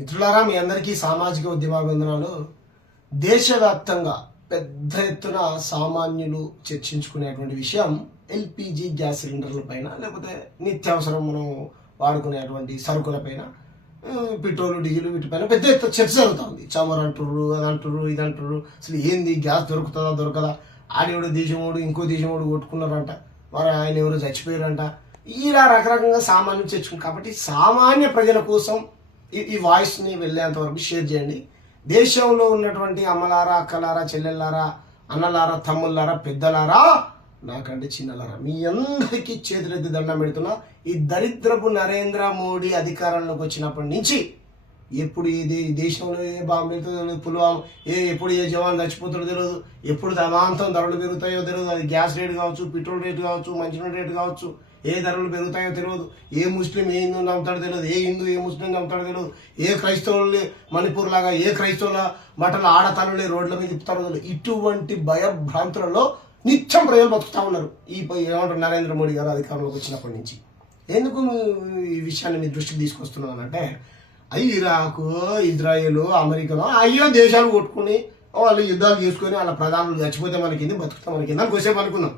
మిత్రులారా, మీ అందరికీ సామాజిక ఉద్యమాభివందనాలు. దేశవ్యాప్తంగా పెద్ద ఎత్తున సామాన్యులు చర్చించుకునేటువంటి విషయం ఎల్పిజి గ్యాస్ సిలిండర్ల పైన, లేకపోతే నిత్యావసరం మనం వాడుకునేటువంటి సరుకుల పైన, పెట్రోల్ డీజిల్ వీటిపైన పెద్ద ఎత్తున చర్చ జరుగుతుంది. చమరు అంటుర్రు, అది అంటుర్రు, ఇది అంటుర్రు. అసలు ఏంది, గ్యాస్ దొరుకుతుందా దొరకదా, ఆడేవాడు దేశమోడు ఇంకో దేశమోడు కొట్టుకున్నారంట, మరి ఆయన ఎవరు చచ్చిపోయారంట. ఇలా రకరకంగా సామాన్యులు చర్చుకున్నారు. కాబట్టి సామాన్య ప్రజల కోసం ఈ వాయిస్ని వెళ్ళేంత వరకు షేర్ చేయండి. దేశంలో ఉన్నటువంటి అమ్మలారా, అక్కలారా, చెల్లెల్లారా, అన్నలారా, తమ్ముళ్ళారా, పెద్దలారా, నాకంటే చిన్నలారా, మీ అందరికీ చేతులెత్తి దండం పెడుతున్నా. ఈ దరిద్రపు నరేంద్ర మోడీ అధికారంలోకి వచ్చినప్పటి నుంచి ఎప్పుడు ఈ దేశంలో ఏ బాంబు వెళ్తుందో పుల్వామా, ఎప్పుడు ఏ జవాన్ చచ్చిపోతాడో తెలియదు, ఎప్పుడు అమాంతం ధరలు పెరుగుతాయో తెలియదు. అది గ్యాస్ రేటు కావచ్చు, పెట్రోల్ రేటు కావచ్చు, మంచినీటి రేటు కావచ్చు, ఏ ధరలు పెరుగుతాయో తెలియదు. ఏ ముస్లిం ఏ హిందూ నమ్ముతాడో తెలియదు, ఏ హిందూ ఏ ముస్లిం నమ్ముతాడో తెలియదు. ఏ క్రైస్తవులు మణిపూర్ లాగా ఏ క్రైస్తవుల బట్టల ఆడతల్లులే రోడ్ల మీద తిప్పుతారో తెలియదు. ఇటువంటి భయభ్రాంతులలో నిత్యం ప్రజలు బతుకుతా ఉన్నారు ఏమంటారు నరేంద్ర మోడీ గారు అధికారంలోకి వచ్చినప్పటి నుంచి. ఎందుకు ఈ విషయాన్ని మీ దృష్టికి తీసుకొస్తున్నానంటే, ఇరాకు, ఇజ్రాయేల్, అమెరికాలో అయ్యో దేశాలు కొట్టుకుని వాళ్ళు యుద్ధాలు చేసుకొని వాళ్ళ ప్రధానులు చచ్చిపోతే మనకింది, బతుకుతా మనకింది అని కోసేపు అనుకున్నాం.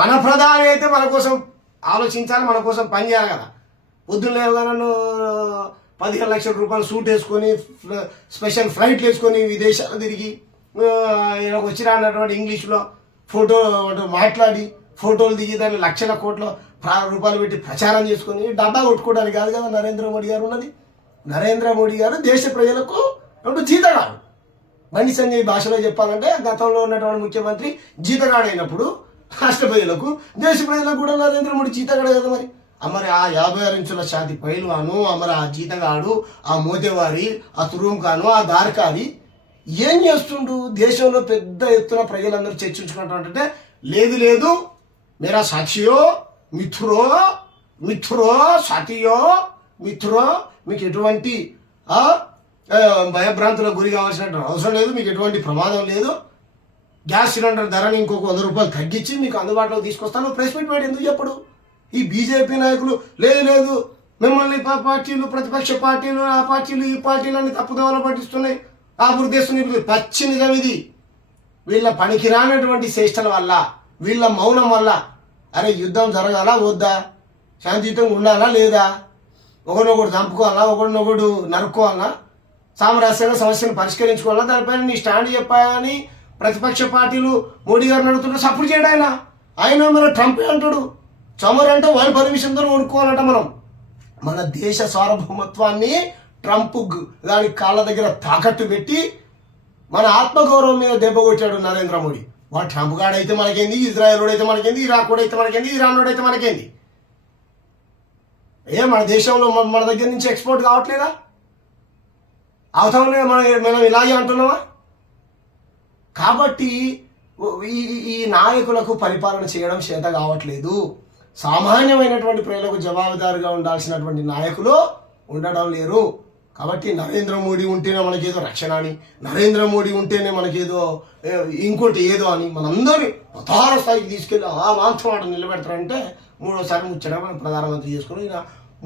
మన ప్రధాని అయితే మన కోసం ఆలోచించాలి, మన కోసం పని చేయాలి కదా. పొద్దున్న లేవగానే 15 లక్షల రూపాయలు సూట్ వేసుకొని స్పెషల్ ఫ్లైట్లు వేసుకొని విదేశాలు తిరిగి వచ్చినా అన్నటువంటి ఇంగ్లీష్లో ఫోటో మాట్లాడి ఫోటోలు దిగి దాన్ని లక్షల కోట్ల రూపాయలు పెట్టి ప్రచారం చేసుకొని డబ్బా కొట్టుకోవడానికి కాదు కదా నరేంద్ర మోడీ గారు ఉన్నది. నరేంద్ర మోడీ గారు దేశ ప్రజలకు జీతగాడు. బండి సంజయ్ భాషలో చెప్పాలంటే గతంలో ఉన్నటువంటి ముఖ్యమంత్రి జీతగాడు అయినప్పుడు రాష్ట్ర ప్రజలకు, దేశ ప్రజలకు కూడా నరేంద్ర మోడీ జీతగాడు కదా. మరి ఆ 56 ఇంచుల ఛాతి పైల్వాను, మరి ఆ జీతగాడు, ఆ మోతేవారి, ఆ తురుమ్ ఖాను, ఆ దార్కారి ఏం చేస్తుండు? దేశంలో పెద్ద ఎత్తున ప్రజలందరూ చర్చించుకుంటుంటే, లేదు మేరా సాక్షియో మిత్రో మిత్రో సాథియో మిత్రో, మీకు ఎటువంటి భయభ్రాంతులకు గురి కావాల్సిన అవసరం లేదు, మీకు ఎటువంటి ప్రమాదం లేదు, గ్యాస్ సిలిండర్ ధరని ఇంకొక 100 రూపాయలు తగ్గించి మీకు అందుబాటులోకి తీసుకొస్తాను. ప్రెస్ మీట్ పెట్టి ఎందుకు చెప్పడు? ఈ బీజేపీ నాయకులు లేదు మిమ్మల్ని పార్టీలు, ప్రతిపక్ష పార్టీలు, ఆ పార్టీలు ఈ పార్టీలన్నీ తప్పుదోవలు పట్టిస్తున్నాయి, ఆపుర్దేస్తున్నాయి. పచ్చి నిజం ఇది. వీళ్ళ పనికిరానటువంటి చేష్టల వల్ల, వీళ్ళ మౌనం వల్ల అరే యుద్ధం జరగాలా వద్దా, శాంతియుతంగా ఉండాలా లేదా, ఒకరినొకడు చంపుకోవాలా, ఒకరినొకడు నరుక్కోవాలా, సామరస్యంగా సమస్యను పరిష్కరించుకోవాలా, దానిపైన నీ స్టాండ్ చెప్పాయని ప్రతిపక్ష పార్టీలు మోడీ గారిని అడుగుతుంటే సపోర్ట్ చేయడం ఆయన మన ట్రంప్ అంటాడు. చమరు అంటే వాళ్ళ పర్మిషన్తో కొనుక్కోవాలంట. మన దేశ సార్వభౌమత్వాన్ని ట్రంప్ దాని కాళ్ళ దగ్గర తాకట్టు పెట్టి మన ఆత్మగౌరవం మీద దెబ్బ కొట్టాడు నరేంద్ర మోడీ. వాడు ట్రంప్ గాడైతే మనకేంది, ఇజ్రాయెల్ అయితే మనకేంది, ఇరాక్ అయితే మనకేంది, ఇరాన్ అయితే మనకేంది. మన దేశంలో మన దగ్గర నుంచి ఎక్స్పోర్ట్ కావట్లేదా? అవసరం మనం ఇలాగే అంటున్నామా? కాబట్టి ఈ నాయకులకు పరిపాలన చేయడం చేత కావట్లేదు. సామాన్యమైనటువంటి ప్రజలకు జవాబుదారుగా ఉండాల్సినటువంటి నాయకులు ఉండడం లేరు. కాబట్టి నరేంద్ర మోడీ ఉంటేనే మనకేదో రక్షణ అని, నరేంద్ర మోడీ ఉంటేనే మనకేదో ఇంకోటి ఏదో అని మనందరినీ ప్రధాన స్థాయికి తీసుకెళ్ళి ఆ మాంసం ఆట నిలబెడతారంటే మూడోసారి ముచ్చడం మనం ప్రధానమంత్రి చేసుకుని ఇలా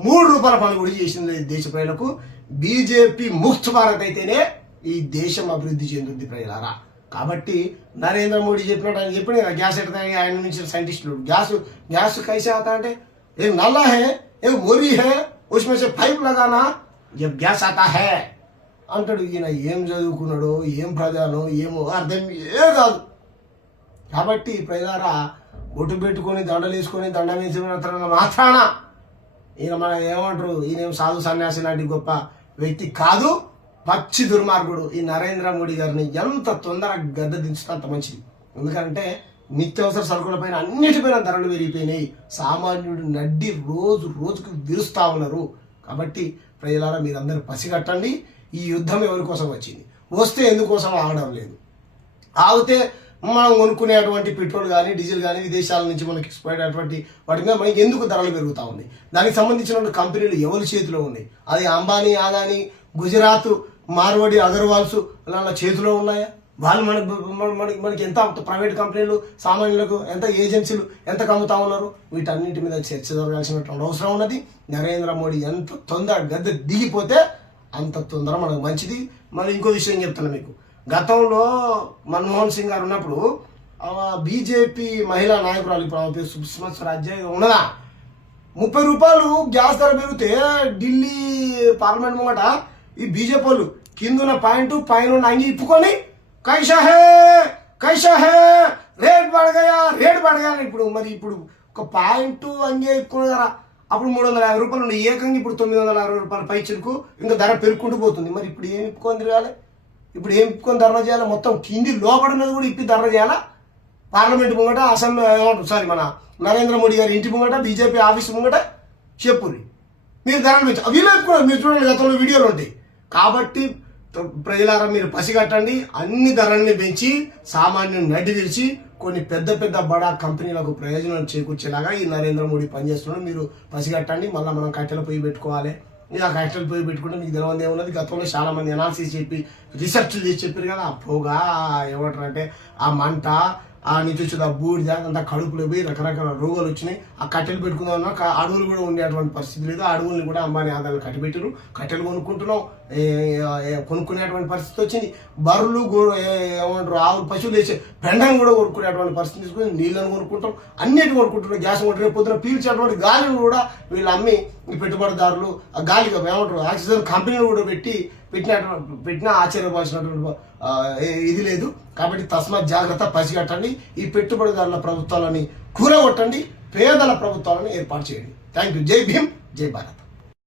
3 రూపాయల పని కూడా చేసింది దేశ ప్రజలకు. బీజేపీ ముక్త్ భారత్ అయితేనే ఈ దేశం అభివృద్ధి చెందుతుంది ప్రజలారా. కాబట్టి నరేంద్ర మోడీ చెప్పినట్టు ఆయన చెప్పిన గ్యాస్ ఎట్లా, ఆయన నుంచి సైంటిస్టులు గ్యాస్ कैसे आता అంటే एक नाला है, एक बोरी है, उसमें से पाइप लगाना जब गैस आता है అంటాడు. ఈయన ఏం చదువుకున్నాడో, ఏం ప్రజానో ఏమో అర్థం కాదు. కాబట్టి ప్రజలారా, బొట్టు పెట్టుకొని దండలు వేసుకొని దండం వేసిన మాత్రాన ఈయన మన ఏమంటారు, ఈయన సాధు సన్యాసి లాంటి గొప్ప వ్యక్తి కాదు, పచ్చి దుర్మార్గుడు. ఈ నరేంద్ర మోడీ గారిని ఎంత తొందరగా గద్దె దించితే అంత మంచిది. ఎందుకంటే నిత్యావసర సరుకులపైన అన్నిటిపైన ధరలు పెరిగిపోయినాయి. సామాన్యుడు నడ్డి రోజుకు విరుస్తా ఉన్నారు. కాబట్టి ప్రజలారా, మీరందరూ పసిగట్టండి. ఈ యుద్ధం ఎవరి కోసం వచ్చింది, వస్తే ఎందుకోసం ఆగడం లేదు. ఆగితే మనం కొనుక్కునేటువంటి పెట్రోల్ కానీ డీజిల్ కానీ విదేశాల నుంచి మనకి ఎక్స్పోర్ట్ అయ్యేటువంటి వాటి మీద మనకి ఎందుకు ధరలు పెరుగుతూ ఉన్నాయి? దానికి సంబంధించిన కంపెనీలు ఎవరి చేతిలో ఉన్నాయి? అది అంబానీ, అదానీ, గుజరాత్, మార్వాడి, అగర్వాల్స్ అలా చేతిలో ఉన్నాయా? వాళ్ళు మనకి ఎంత ప్రైవేట్ కంపెనీలు సామాన్యులకు, ఎంత ఏజెన్సీలు ఎంత కమ్ముతా ఉన్నారు? వీటన్నిటి మీద చర్చ జరగాల్సినటువంటి అవసరం ఉన్నది. నరేంద్ర మోడీ ఎంత తొందరగా గద్దె దిగిపోతే అంత తొందర మనకు మంచిది. మరి ఇంకో విషయం చెప్తాను మీకు. గతంలో మన్మోహన్ సింగ్ గారు ఉన్నప్పుడు బీజేపీ మహిళా నాయకురాలు, ఇప్పుడు సుష్మా స్వరాజ్ ఉన్నదా, 30 రూపాయలు గ్యాస్ ధర పెరిగితే ఢిల్లీ పార్లమెంట్ ముంగట ఈ బీజేపీ వాళ్ళు కిందున్న పాయింట్ పైన అంగి ఇప్పుకొని కైషా హే రేట్ పడగయా ఇప్పుడు. మరి ఇప్పుడు ఒక పాయింట్ అంగే ఇప్పుకున్న ధర అప్పుడు 350 రూపాయలు ఉండే, ఏకంగా ఇప్పుడు 960 రూపాయల పైచలకు ఇంకా ధర పెరుగుకుంటూ పోతుంది. మరి ఇప్పుడు ఏం ఇప్పుకొని తిరగాలి, ఇప్పుడు ఏం ఇప్పుకొని ధర్నా చేయాలి, మొత్తం కింది లోపడున్నది కూడా ఇప్పి ధర్నా చేయాలా. పార్లమెంట్ ముంగట, అసెంబ్లీ మన నరేంద్ర మోడీ గారి ఇంటి ముంగట, బీజేపీ ఆఫీస్ ముంగట చెప్పుర్రి మీరు ధరలు పెంచు. వీళ్ళు చెప్పుకోవాలి, మీరు చూడండి గతంలో వీడియోలు ఉంటాయి. కాబట్టి ప్రజలారా మీరు పసిగట్టండి, అన్ని ధరల్ని పెంచి సామాన్యుని నడ్డి విరిచి కొన్ని పెద్ద పెద్ద బడా కంపెనీలకు ప్రయోజనం చేకూర్చేలాగా ఈ నరేంద్ర మోడీ పనిచేస్తున్నాడు. మీరు పసిగట్టండి. మళ్ళీ మనం కట్టెల పొయ్యి పెట్టుకోవాలి. ఆ కట్టెల పొయ్యి పెట్టుకుంటే మీకు తెలవంది ఏమున్నది. గతంలో చాలా మంది అనాలిసిస్ చెప్పి రీసెర్చ్లు చేసి చెప్పారు కదా, ఆ పొగ ఏమంటారు అంటే ఆ మంట, ఆ నుంచి వచ్చేది ఆ బూడిద అంతా కడుపులో పోయి రకరకాల రోగాలు వచ్చినాయి. ఆ కట్టెలు పెట్టుకుందామన్నా అడవులు కూడా ఉండేటువంటి పరిస్థితి లేదు. ఆ అడవుల్ని కూడా అంబానీ ఆదాయాలు కట్టిపెట్టారు. కట్టెలు కొనుక్కుంటున్నాం, కొనుక్కునేటువంటి పరిస్థితి వచ్చింది. బర్రెలు ఏమంటారు ఆవులు పశువులు వేసే పెండను కూడా కొనుక్కునేటువంటి పరిస్థితి తీసుకుని నీళ్ళని కొనుక్కుంటాం, అన్నిటి కొనుక్కుంటున్నాం. గ్యాస్ కొనుక్కునే పొద్దున పీల్చేటువంటి గాలిని కూడా వీళ్ళు అమ్మి ఈ పెట్టుబడిదారులు ఆ గాలిగా ఏమంటారు ఆక్సిజన్ కంపెనీలు కూడా పెట్టినా ఆశ్చర్యపోవాల్సినటువంటి ఇది లేదు. కాబట్టి తస్మాత్ జాగ్రత్త, పసిగట్టండి. ఈ పెట్టుబడిదారుల ప్రభుత్వాలని కూరగొట్టండి, పేదల ప్రభుత్వాలను ఏర్పాటు చేయండి. Thank you. జై భీమ్, జై భారత్.